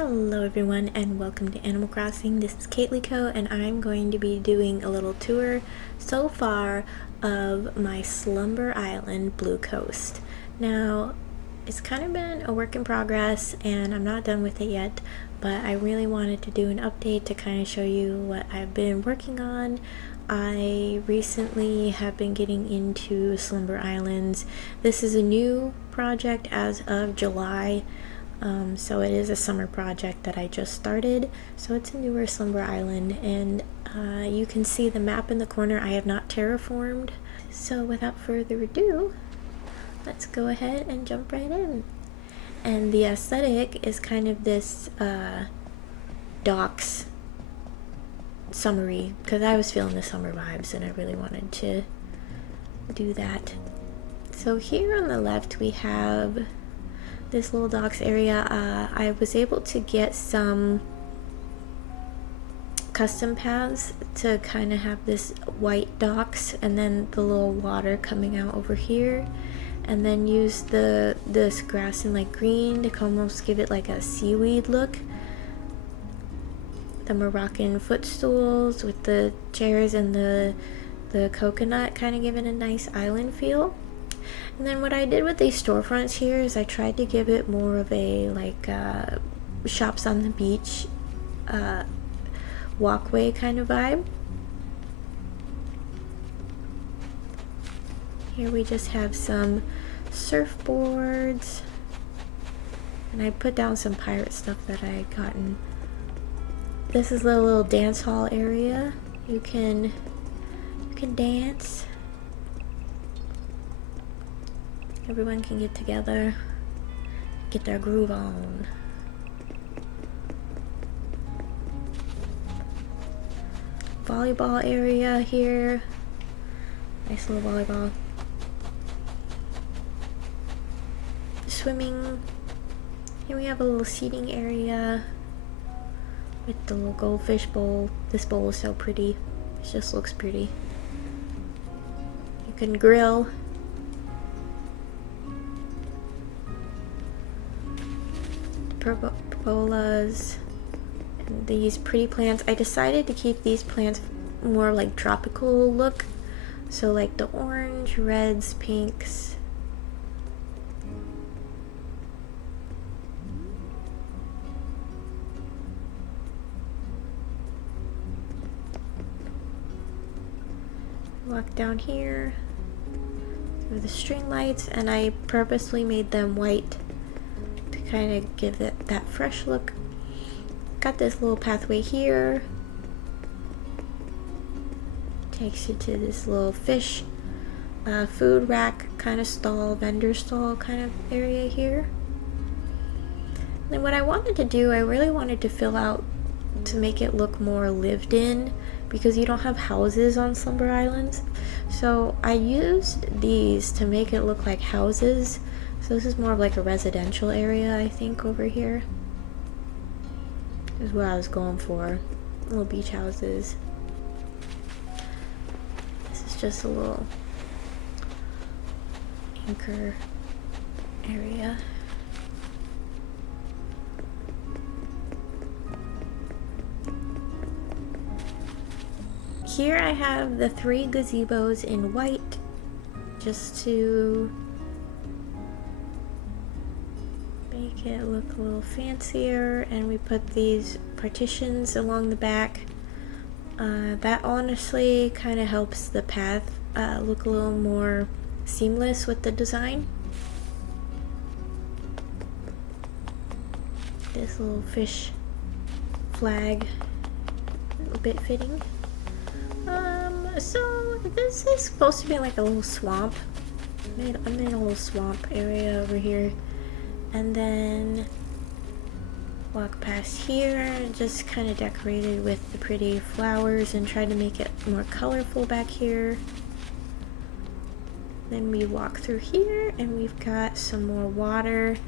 Hello everyone and welcome to Animal Crossing. This is Kaylee and I'm going to be doing a little tour so far of my Slumber Island Blue Coast. Now, it's kind of been a work in progress and I'm not done with it yet, but I really wanted to do an update to kind of show you what I've been working on. I recently have been getting into Slumber Islands. This is a new project as of July. So it is a summer project that I just started, so it's a newer Slumber Island, and you can see the map in the corner. I have not terraformed, so without further ado, let's go ahead and jump right in. And the aesthetic is kind of this docks summery, because I was feeling the summer vibes and I really wanted to do that. So here on the left we have this little docks area. I was able to get some custom paths to kind of have this white docks and then the little water coming out over here, and then use this grass in like green to almost give it like a seaweed look. The Moroccan footstools with the chairs and the coconut kind of give it a nice island feel. And then what I did with these storefronts here is I tried to give it more of a like shops on the beach walkway kind of vibe. Here we just have some surfboards, and I put down some pirate stuff that I had gotten. This is the little dance hall area. You can dance. Everyone can get together, get their groove on. Volleyball area here. Nice little volleyball. Swimming. Here we have a little seating area with the little goldfish bowl. This bowl is so pretty. It just looks pretty. You can grill. Pergolas and these pretty plants. I decided to keep these plants more like tropical look, so like the orange, reds, pinks. Walk down here with the string lights, and I purposely made them white kind of give it that fresh look. Got this little pathway here, takes you to this little fish food rack kind of stall, vendor stall kind of area here. And what I wanted to do, I really wanted to fill out to make it look more lived in, because you don't have houses on Slumber Islands, so I used these to make it look like houses. So this is more of like a residential area, I think, over here. Is what I was going for. Little beach houses. This is just a little anchor area. Here I have the 3 gazebos in white, just to make it look a little fancier, and we put these partitions along the back. That honestly kind of helps the path look a little more seamless with the design. This little fish flag, a little bit fitting. So this is supposed to be like a little swamp. I made a little swamp area over here. And then walk past here, just kind of decorated with the pretty flowers and tried to make it more colorful back here. Then we walk through here and we've got some more water.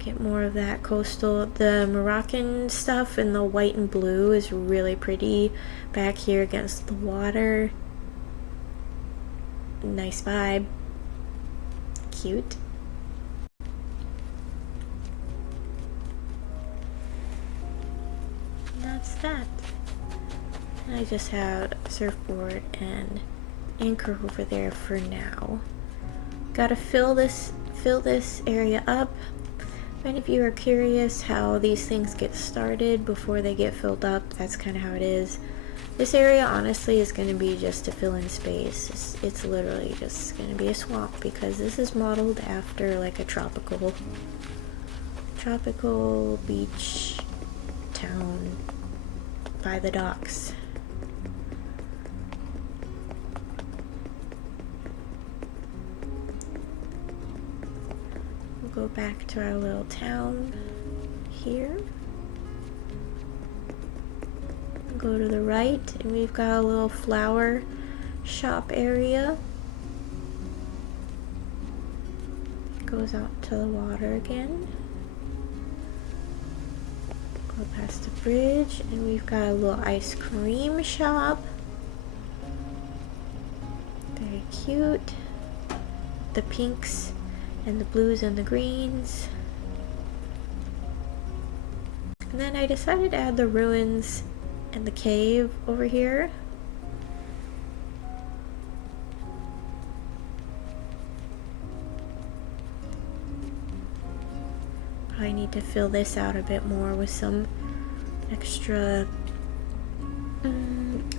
Get more of that coastal. The Moroccan stuff and the white and blue is really pretty back here against the water. Nice vibe. Cute. that's that. And I just have surfboard and anchor over there for now. Gotta fill this area up. If any of you are curious how these things get started before they get filled up, that's kind of how it is. This area honestly is going to be just to fill in space. It's literally just going to be a swamp because this is modeled after like a tropical beach town by the docks. We'll go back to our little town here. Go to the right and we've got a little flower shop area. Goes out to the water again. Go past the bridge and we've got a little ice cream shop. Very cute. The pinks and the blues and the greens. And then I decided to add the ruins and the cave over here. Probably need to fill this out a bit more with some extra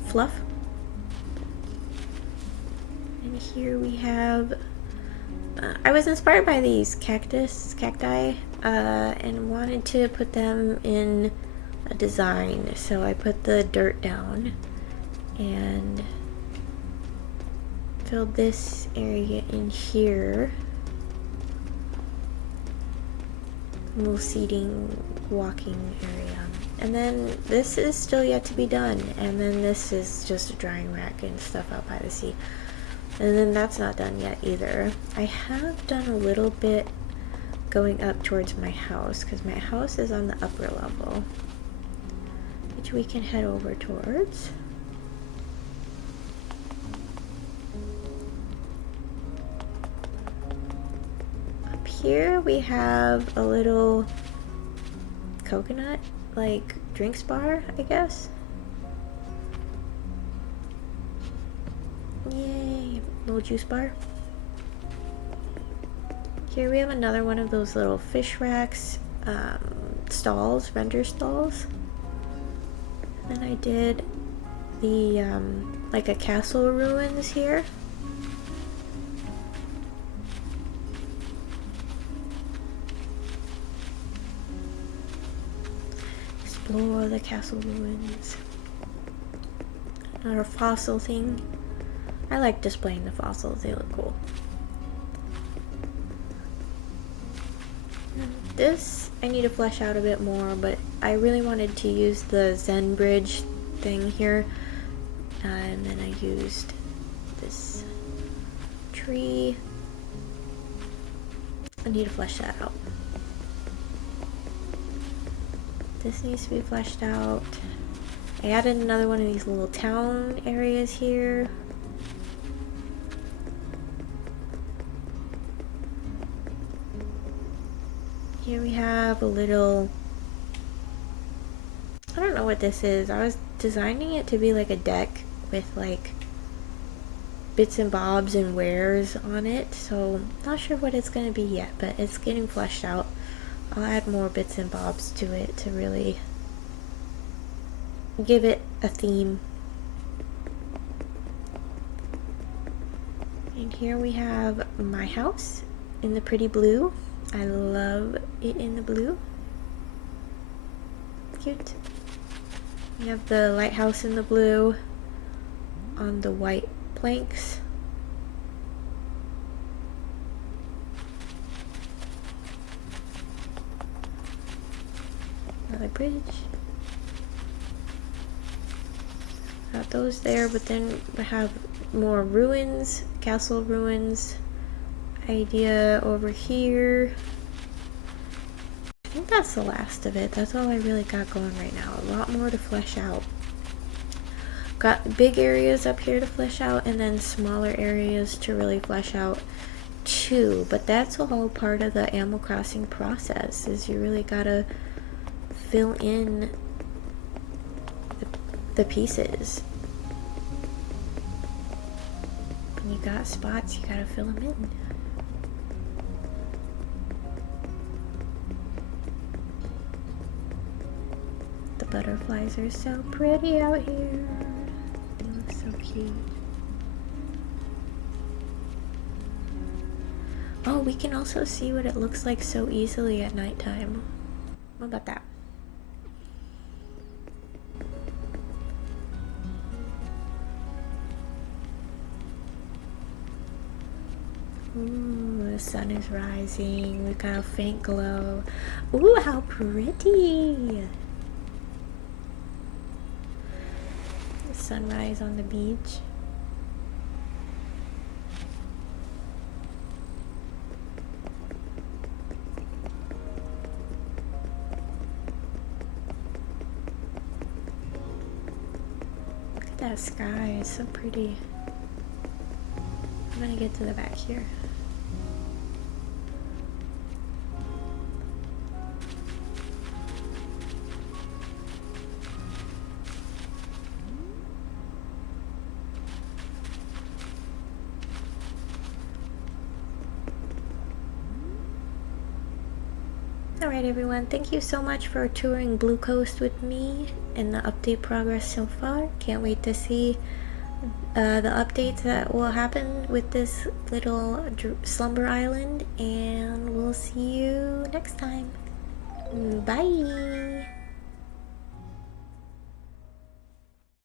fluff. And here we have I was inspired by these cacti and wanted to put them in a design, so I put the dirt down and filled this area in here. A little seating, walking area. And then this is still yet to be done, and then this is just a drying rack and stuff out by the sea. And then that's not done yet either. I have done a little bit going up towards my house because my house is on the upper level, which we can head over towards. Up here we have a little coconut like drinks bar, I guess. Yay, little juice bar. Here we have another one of those little fish racks, stalls, vendor stalls. Then I did the like a castle ruins here. Explore the castle ruins. Another fossil thing. I like displaying the fossils, they look cool. This I need to flesh out a bit more, but I really wanted to use the Zen bridge thing here, and then I used this tree. I need to flesh that out. This needs to be fleshed out. I added another one of these little town areas here. Here we have a little, I don't know what this is. I was designing it to be like a deck with like bits and bobs and wares on it, so not sure what it's going to be yet, but it's getting fleshed out. I'll add more bits and bobs to it to really give it a theme. And here we have my house in the pretty blue. I love it in the blue. Cute. We have the lighthouse in the blue on the white planks. Another bridge. Got those there, but then we have more ruins, castle ruins idea over here. I think that's the last of it. That's all I really got going right now. A lot more to flesh out. Got big areas up here to flesh out, and then smaller areas to really flesh out too. But that's a whole part of the Animal Crossing process, is you really gotta fill in the pieces. When you got spots, you gotta fill them in. The butterflies are so pretty out here. They look so cute. Oh, we can also see what it looks like so easily at nighttime. What about that? Ooh, the sun is rising. We've got a faint glow. Ooh, how pretty! The sunrise on the beach. Look at that sky, it's so pretty. I'm gonna get to the back here. Alright everyone, thank you so much for touring Blue Coast with me and the update progress so far. Can't wait to see the updates that will happen with this little Slumber Island, and we'll see you next time. Bye!